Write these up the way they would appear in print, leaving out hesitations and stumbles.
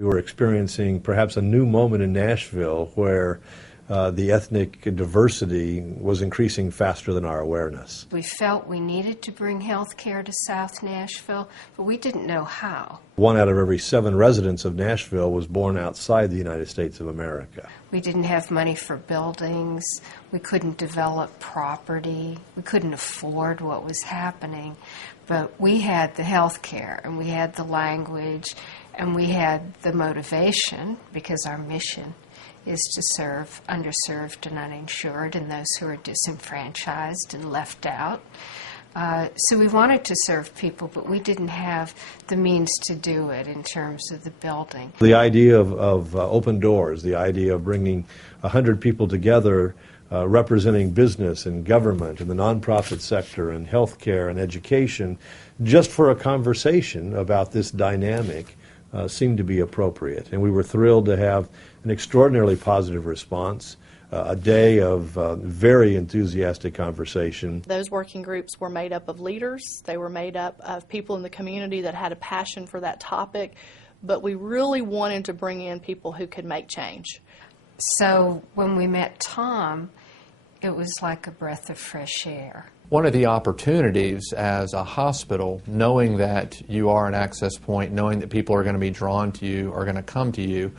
We were experiencing perhaps a new moment in Nashville where the ethnic diversity was increasing faster than our awareness. We felt we needed to bring health care to South Nashville, but we didn't know how. 1 out of every 7 residents of Nashville was born outside the United States of America. We didn't have money for buildings. We couldn't develop property. We couldn't afford what was happening. But we had the health care, and we had the language, and we had the motivation, because our mission is to serve underserved and uninsured and those who are disenfranchised and left out. So we wanted to serve people, but we didn't have the means to do it in terms of the building. The idea of open doors, the idea of bringing 100 people together representing business and government and the nonprofit sector and healthcare and education, just for a conversation about this dynamic seemed to be appropriate. And we were thrilled to have an extraordinarily positive response, a day of very enthusiastic conversation. Those working groups were made up of leaders. They were made up of people in the community that had a passion for that topic, but we really wanted to bring in people who could make change. So when we met Tom, it was like a breath of fresh air. One of the opportunities as a hospital, knowing that you are an access point, knowing that people are going to be drawn to you, are going to come to you,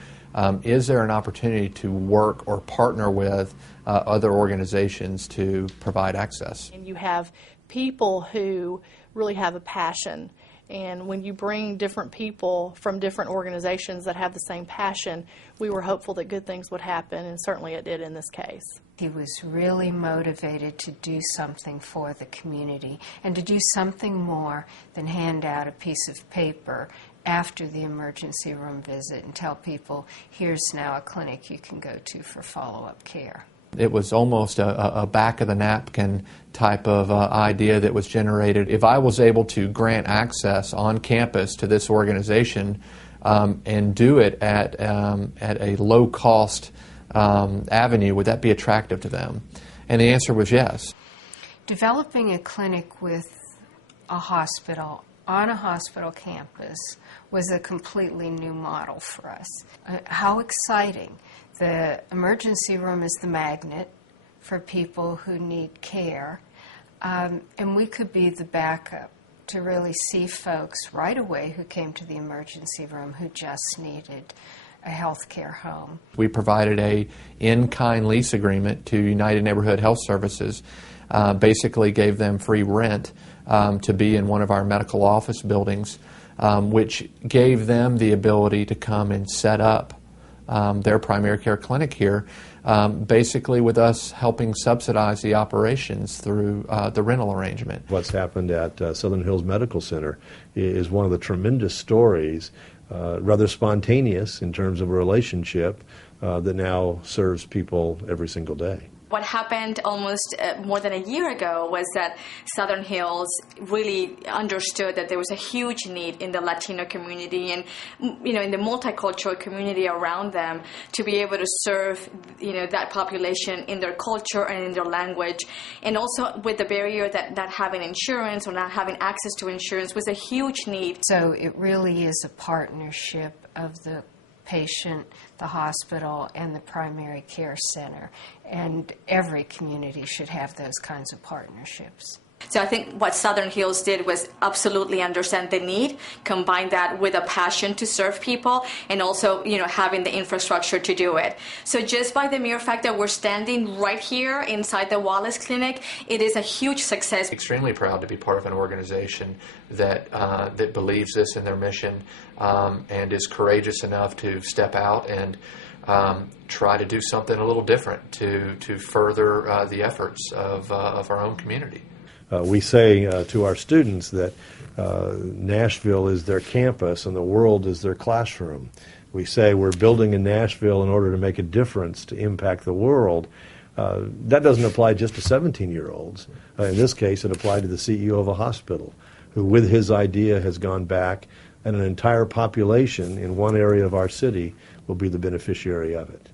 is there an opportunity to work or partner with other organizations to provide access? And you have people who really have a passion. And when you bring different people from different organizations that have the same passion, we were hopeful that good things would happen, and certainly it did in this case. He was really motivated to do something for the community and to do something more than hand out a piece of paper after the emergency room visit and tell people, here's now a clinic you can go to for follow-up care. It was almost a back-of-the-napkin type of idea that was generated. If I was able to grant access on campus to this organization and do it at a low-cost avenue, would that be attractive to them? And the answer was yes. Developing a clinic with a hospital on a hospital campus was a completely new model for us. How exciting. The emergency room is the magnet for people who need care, and we could be the backup to really see folks right away who came to the emergency room who just needed a health care home. We provided a in-kind lease agreement to United Neighborhood Health Services, basically gave them free rent to be in one of our medical office buildings, which gave them the ability to come and set up their primary care clinic here, basically with us helping subsidize the operations through the rental arrangement. What's happened at Southern Hills Medical Center is one of the tremendous stories, rather spontaneous in terms of a relationship that now serves people every single day. What happened almost more than a year ago was that Southern Hills really understood that there was a huge need in the Latino community and, in the multicultural community around them to be able to serve, that population in their culture and in their language. And also with the barrier that having insurance or not having access to insurance was a huge need. So it really is a partnership of the patient, the hospital, and the primary care center. And every community should have those kinds of partnerships. So I think what Southern Hills did was absolutely understand the need, combine that with a passion to serve people, and also, having the infrastructure to do it. So just by the mere fact that we're standing right here inside the Wallace Clinic, it is a huge success. Extremely proud to be part of an organization that believes this in their mission and is courageous enough to step out and try to do something a little different to further the efforts of our own community. We say to our students that Nashville is their campus and the world is their classroom. We say we're building in Nashville in order to make a difference, to impact the world. That doesn't apply just to 17-year-olds. In this case, it applied to the CEO of a hospital who, with his idea, has gone back, and an entire population in one area of our city will be the beneficiary of it.